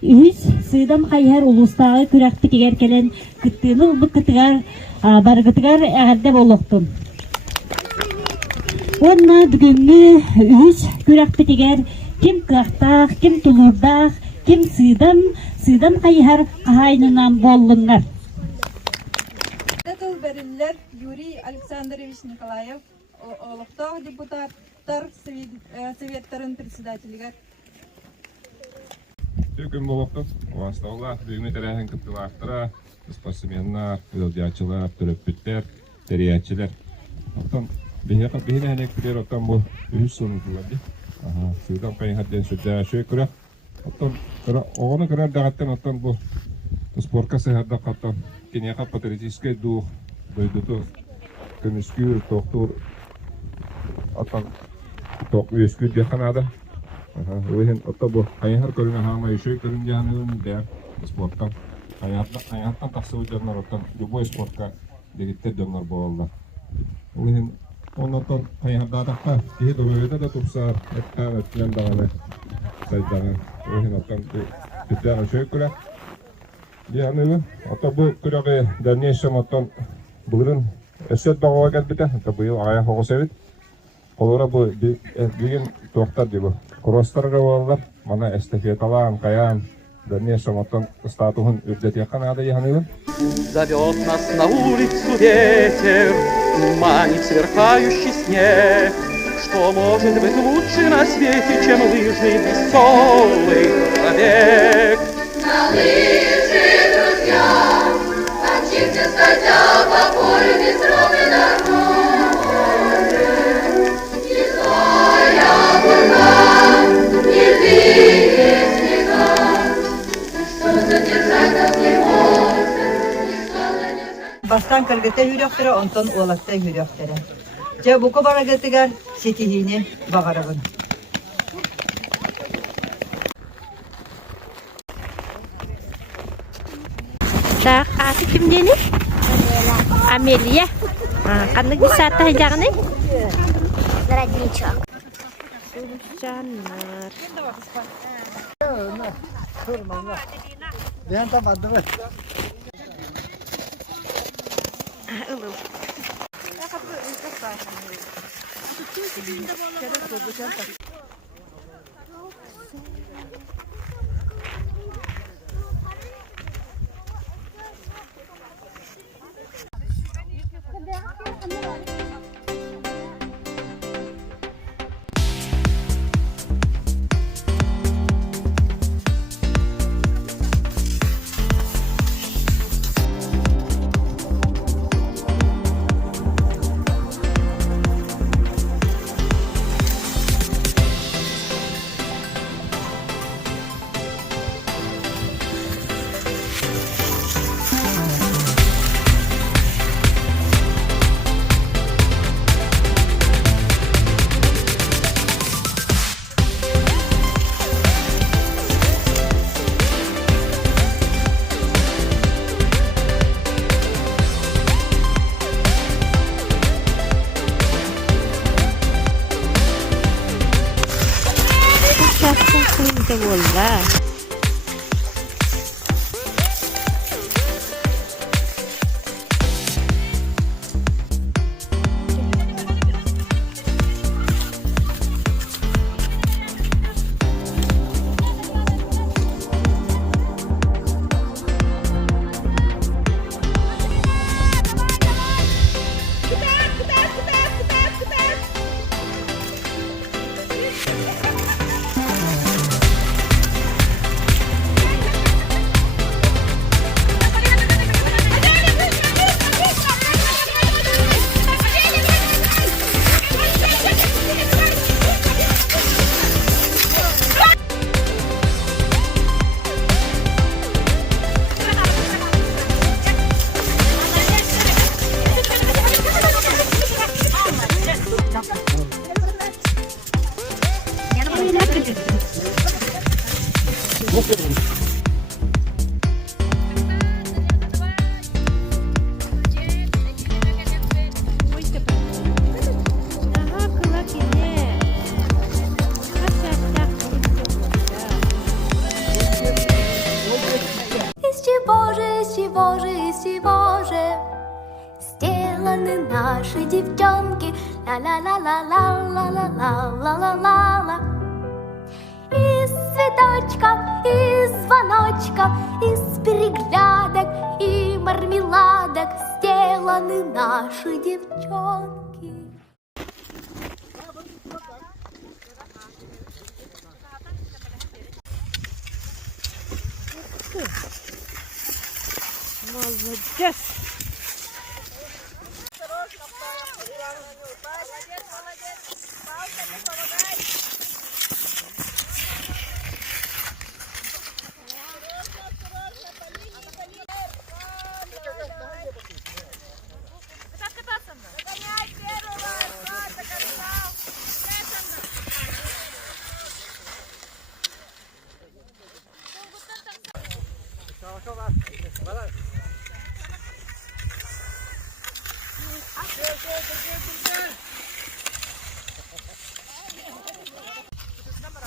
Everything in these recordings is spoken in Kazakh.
Үз сыдам хайхар улустагы күрәкти кигәр келен кыттыны бу кытыгар баргытыгар әгәрдә болоктум. Онна бүгүнгү үз күрәкти кигәр ким кыактак, ким тулурдак, ким сыдам хайхар кахайнынан боллуңар. Тыл бериллер Юрий Александрович Николаев, олуктак депутаттар советтарын председателигер. Күн болупту. Вастаулар, бүгүнү терехин кыттылаактара, спортсменнар, велодиячылар, төрөппүттер, териячилер. Оттон бихинехинектилер оттон бу үз сунутулар ди. Сыйдан кайхаттен сүддө шөкүрө. Оттон огону кырар дагаттан оттон бу спортка сыйхарда каттан кенеха патриотический дух дойдуту көмүскүр токтур оттон ток үскү деханада. Уйын отто бу хайхар көрүнө хама ишөй көрүн жанын бер спорттан хайхаттан таксыбы жанар оттон любой спортка дегиттер жанар болду. Уйын оннотон хайхардатакка кихи добойда да турса өттөн даганы сайдагы уйын оттон бүттөгө шөй көрө. Дияны отто бу көрөгө дальнейшем оттон бүгүн эсет багыга келбите. Отто быйыл аяк огосебит. Олора бу деген тоқтар дебу. Кросстарға болалар, мана эстафеталан, каян, дальнейшем оттон статуын үрдете канада яханылы. Зовет нас на улицу ветер, манит сверкающий снег. Что может быть лучше на свете, чем лыжный веселый пробег? На лыжи, друзья, помчимся скользя по полю бескровной дороги. Не злая бурна, не злые снега, что задержать нас не может, ничто задержать. Бастан кыргыта хүрөктөрө, онтон уолатта хүрөктөрө. Же буку барагытыгар сетихини багарабын. Так, аты ким дени? Амелия. Кандай саатта хайдагыны? Родничок. Жаннар. Ылыл. Bola. сделаны наши девчонки. Ла-ла-ла-ла-ла-ла-ла-ла-ла-ла-ла. Из цветочков, из звоночков, из переглядок и мармеладок сделаны наши девчонки. Молодец.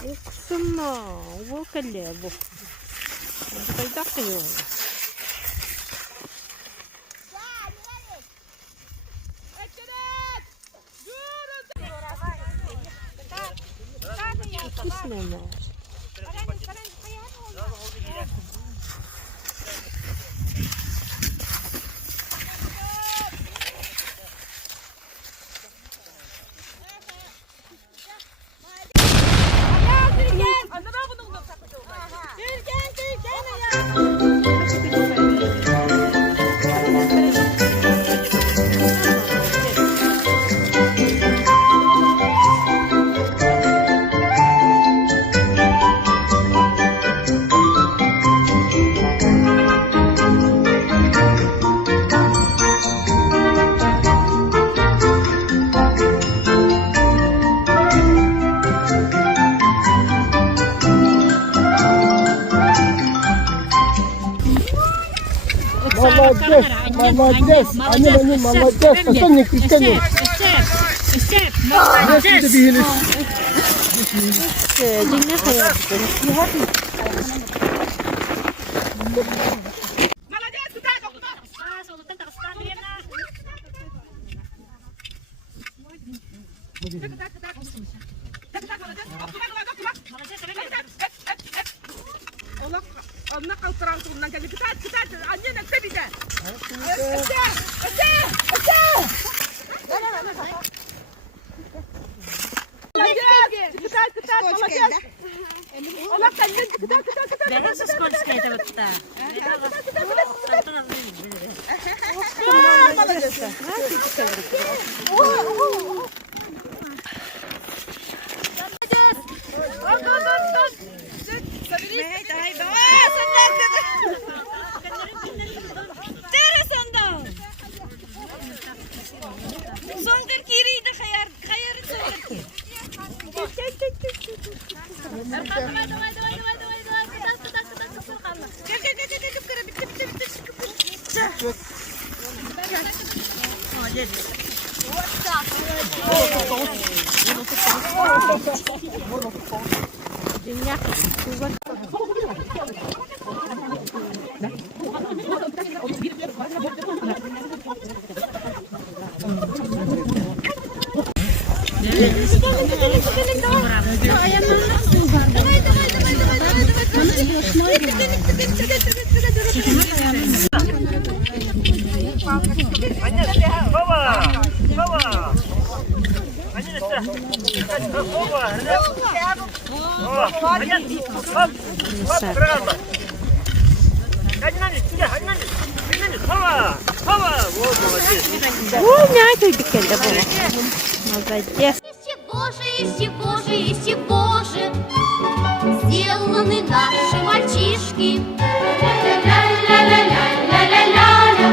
Уксуна, волкалебу. Кайда кыйын. Вкусно. Молодец, молодец, они молодец, остальные крестьяне. Onunla kaltıran geldi. Kıtat, annene de bir de. Kıtat, молодец. Ona kendin kıtat. Берется скользкая это вот та. Мягкий бекель молодец. Из чего же сделаны наши мальчишки? Ля-ля-ля-ля-ля-ля-ля-ля.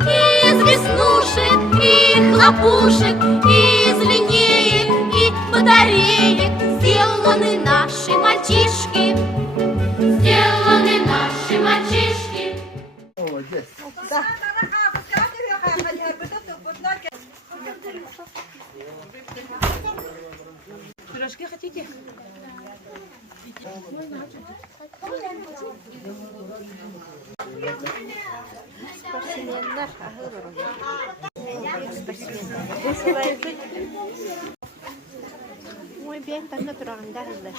Из веснушек и хлопушек, из линеек и батареек сделаны наши мальчишки. Сделаны наши мальчишки. Молодец. Пирожки хотите? Спортсменler ahır var. Muy bien, estás natural, dale.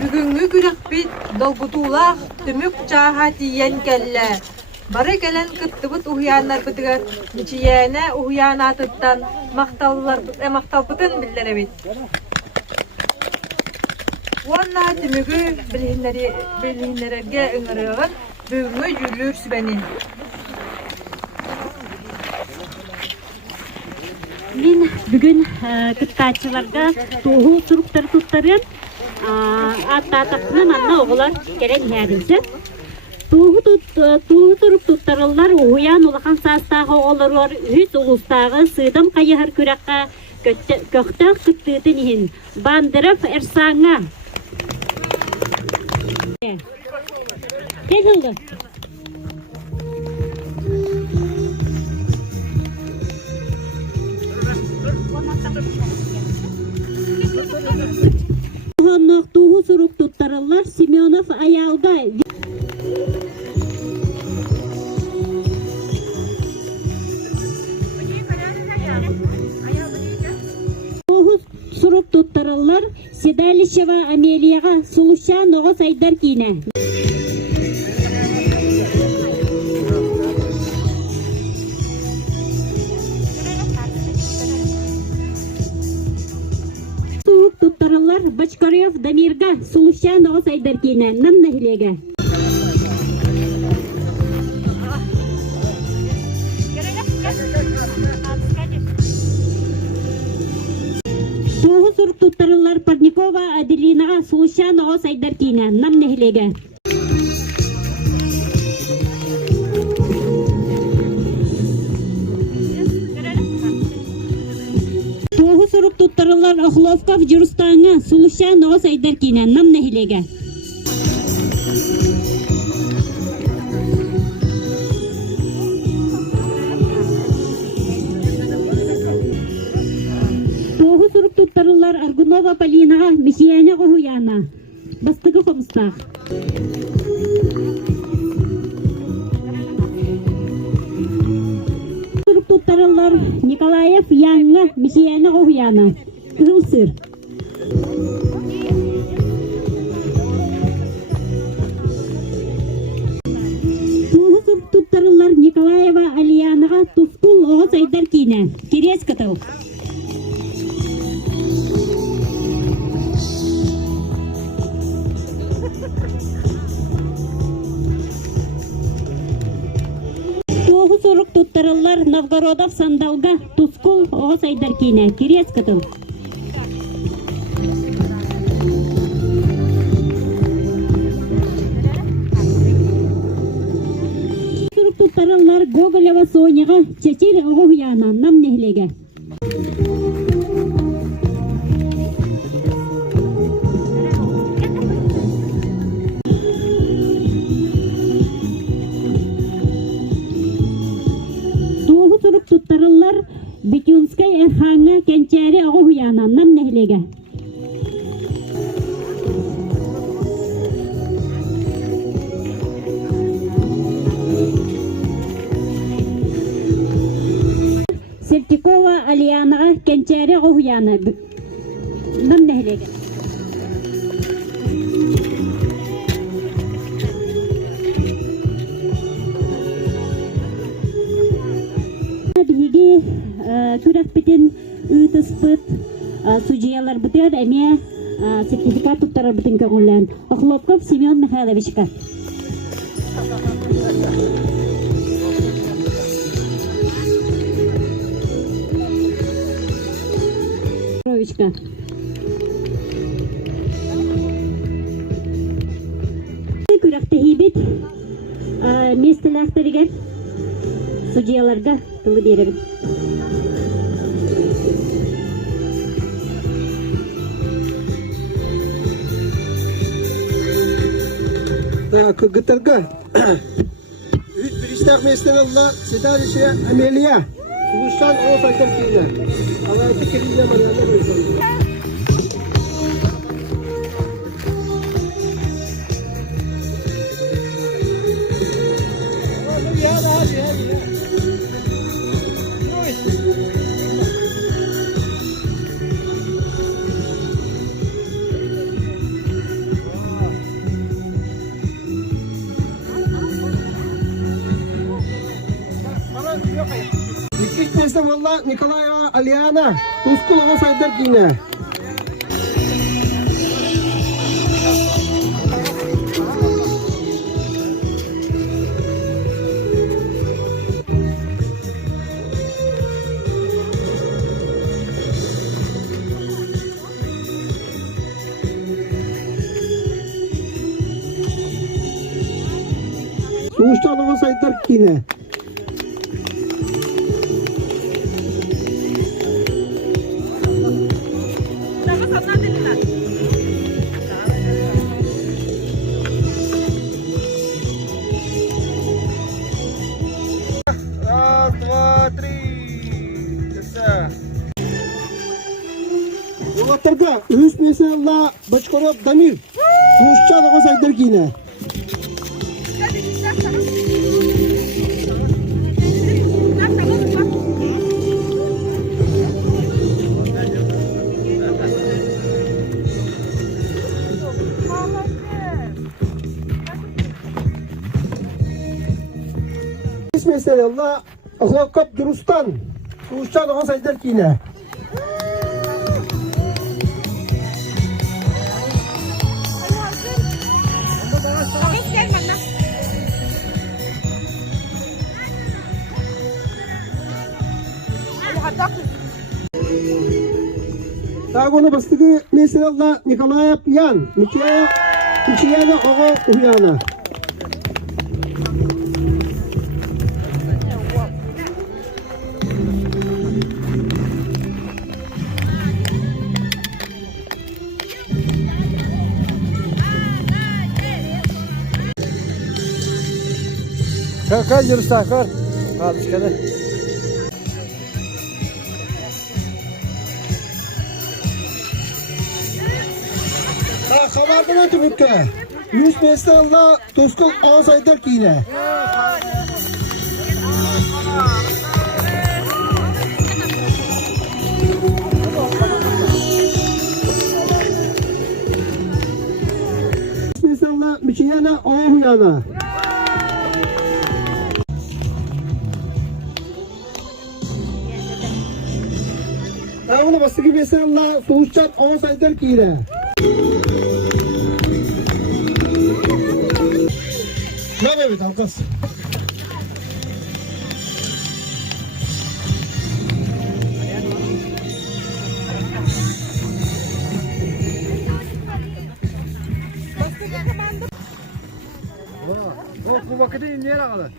Бүгүнгү күрәкпит долгутуулах түмүк чааха тиен келле. Бары келен кыттыбыт уһуяннар бытыгар мичияне уһуянаатыттан макталбытын биллеребит. Уонна түмүгү билһиннерерге ыңырыгын бүгүнгү жүлүр сүбени. Мен бүгін кыттаачыларга туһу туруктар туттарын аттатакынан анна оғылар керен хәдинсе. Туһу турук туттарылар уһуян улахан састагы оғылар үс улустагы сыдым кайыһар күрәккә көктәк кыттыты нихин бандырып эрсаңа. Келһилди. Туһу сурук туттарылар Семенов аялга Туһу сурук туттарылар Седалищева Амелияга сулуша ногос айдар кине. Туттарылар Бочкарев Дамирга сулуша ногос айдар кине. Нам нахилеге. Туһу сурук туттарылар Парникова Аделинага сулуша ногос айдар кине. Нам нахилеге. Туһу сурук туттарылар Охловков Журустаңа сулуша ногос айдар кине. Нам нахилеге. Туһу сурук туттарылар Аргунова Полинага Михияне Гуяна. Бастыгы хомстах. Сурук туттарылар Николаев Янга Михияне Гуяна. Кылсыр. Туһу сурук туттарылар Николаева Алиянага Тускул Оғыз айдар кине. Керес кытыл. Туһу сурук туттарылар Новгородов Сандалга Тускул Оғыз айдар кине. Керес кытыл. Сурук туттарылар Гоголева Соняга Чечир Оғуяна. Нам нехлеге. Туһу сурук туттарылар Битюнскай Эрханга Кенчари Оғуяна. Нам нехлеге. Сельтикова Алиянага Кенчари Оғуяна. Нам нехлеге. Биги күрәкпетен ытыспыт судьялар бутер эме сертификат туттарар бутын көңүллән. Охлопков Семен Михайловичка. Күрәкте хибит местеләхтәргә судьяларга тылы беребез. Кыгытырга Bitak mesleğin Allah sedar işe ameliya. Suluştan o sayıdır kine. Havayatı kirliyle Marian'da koyuyoruz. İlk mesleğin valla Nikolayeva Aliana. Uskul o sayıdır kine. Suluştan o sayıdır kine. Раз, два, три. Улаттарга үз меселла Бочкоров Дамир. Suluştan o sayıdır kine. Mesela Allah Ahokop Durustan Suluştan o sayıdır kine. Dağını bastığı mesela Allah Nikolayev Yan. Miçiyana oğu uyana. Kar yürüsün kar. Kalmış kadar. Kabardım ötü mükke. 100 mesleğinle Tuzkul 10 sayıdır kine. Mesleğinle Miçiyana oğu yana. Dağını bastığı mesleğinle Suluştan 10 sayıdır kine. Ne evet Alkas? Bu vakit niye kaldı?